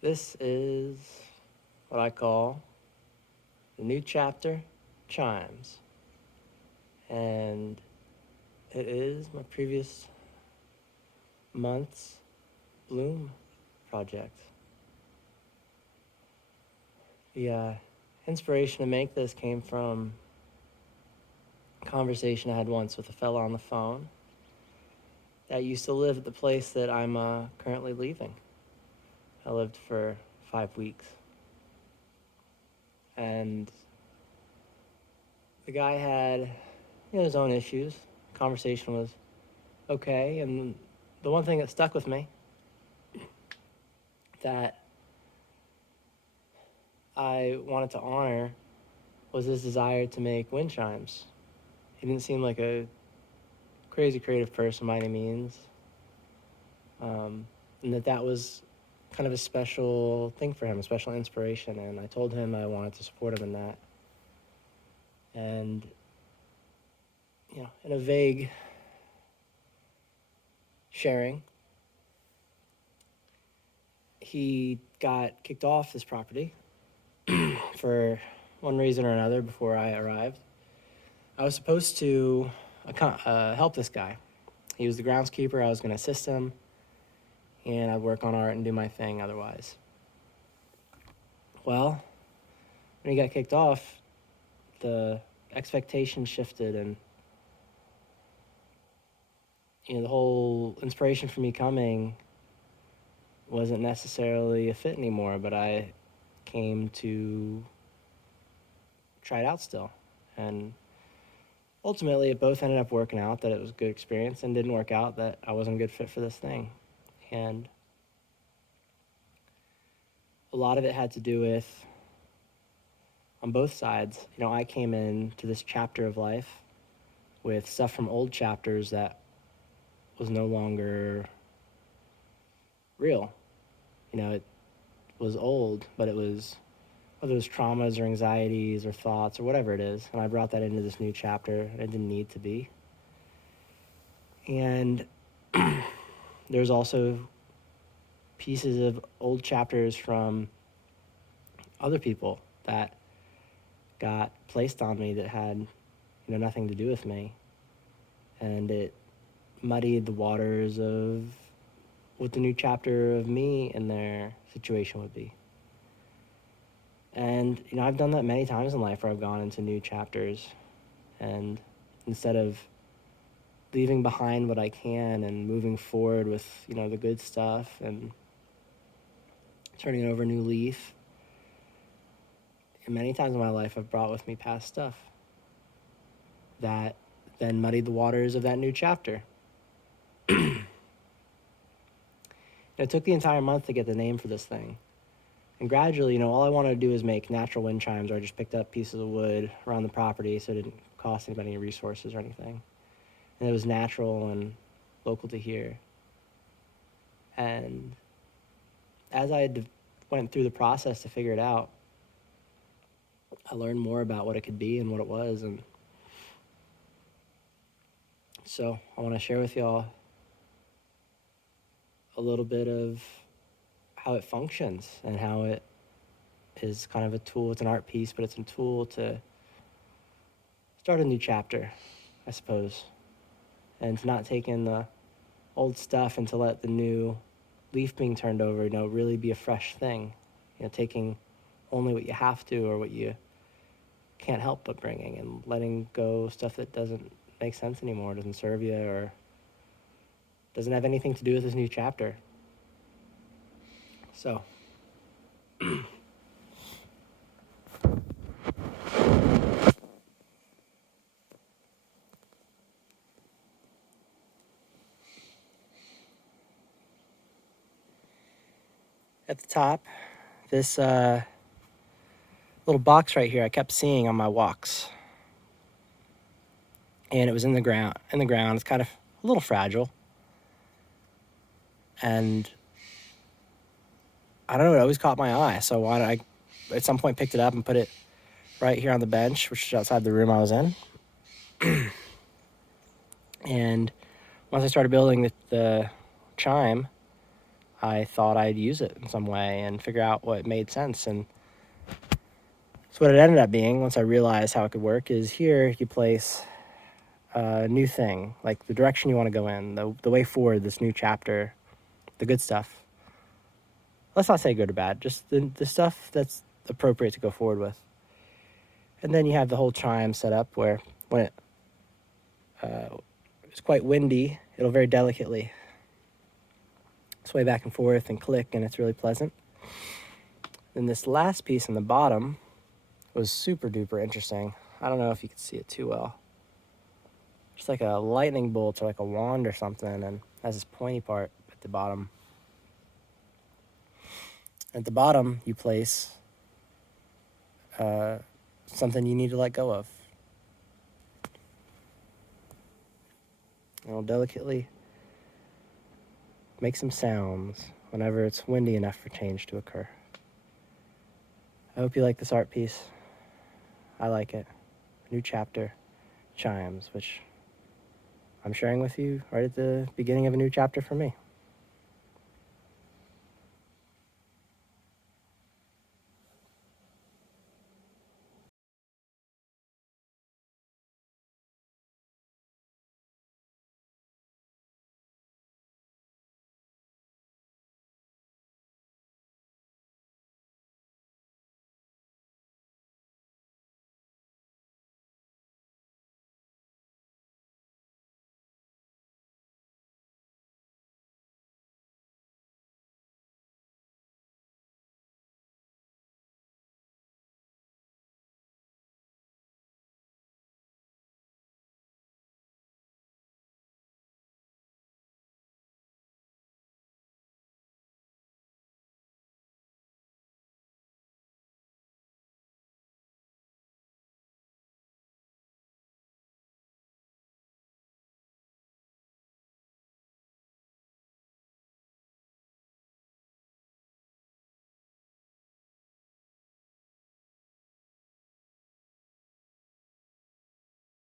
This is what I call the new Chapter Chimes. And it is my previous month's Bloom project. The inspiration to make this came from a conversation I had once with a fella on the phone that used to live at the place that I'm currently leaving. I lived for 5 weeks. And the guy had, his own issues. Conversation was okay. And the one thing that stuck with me that I wanted to honor was his desire to make wind chimes. He didn't seem like a crazy creative person by any means. And that was kind of a special thing for him, a special inspiration. And I told him I wanted to support him in that. And, in a vague sharing, he got kicked off this property for one reason or another before I arrived. I was supposed to help this guy. He was the groundskeeper. I was going to assist him, and I'd work on art and do my thing otherwise. Well, when he got kicked off, the expectations shifted, and the whole inspiration for me coming wasn't necessarily a fit anymore, but I came to try it out still. And ultimately, it both ended up working out, that it was a good experience, and didn't work out, that I wasn't a good fit for this thing. And a lot of it had to do with, on both sides, I came into this chapter of life with stuff from old chapters that was no longer real. It was old, but it was, whether it was traumas or anxieties or thoughts or whatever it is, and I brought that into this new chapter, and it didn't need to be. And there's also pieces of old chapters from other people that got placed on me that had, nothing to do with me. And it muddied the waters of what the new chapter of me and their situation would be. And, I've done that many times in life where I've gone into new chapters, and instead of leaving behind what I can and moving forward with, the good stuff and turning over a new leaf, and many times in my life I've brought with me past stuff that then muddied the waters of that new chapter. It took the entire month to get the name for this thing. And gradually, all I wanted to do is make natural wind chimes, or I just picked up pieces of wood around the property so it didn't cost anybody any resources or anything. And it was natural and local to here. And as I went through the process to figure it out, I learned more about what it could be and what it was. And so I want to share with y'all a little bit of how it functions and how it is kind of a tool. It's an art piece, but it's a tool to start a new chapter, I suppose. And to not take in the old stuff and to let the new leaf being turned over, really be a fresh thing. Taking only what you have to or what you can't help but bringing, and letting go stuff that doesn't make sense anymore, doesn't serve you, or doesn't have anything to do with this new chapter. So, at the top, this little box right here I kept seeing on my walks. And it was in the ground. It's kind of a little fragile. And I don't know, it always caught my eye. So I at some point picked it up and put it right here on the bench, which is outside the room I was in. And once I started building the chime, I thought I'd use it in some way and figure out what made sense. And so what it ended up being, once I realized how it could work, is here you place a new thing, like the direction you want to go in, the way forward, this new chapter, the good stuff. Let's not say good or bad, just the stuff that's appropriate to go forward with. And then you have the whole chime set up where when it's quite windy, it'll very delicately sway back and forth and click, and it's really pleasant. Then this last piece in the bottom was super duper interesting. I don't know if you can see it too well. Just like a lightning bolt or like a wand or something, and has this pointy part at the bottom. At the bottom, you place something you need to let go of. It'll delicately make some sounds whenever it's windy enough for change to occur. I hope you like this art piece. I like it. New Chapter Chimes, which I'm sharing with you right at the beginning of a new chapter for me.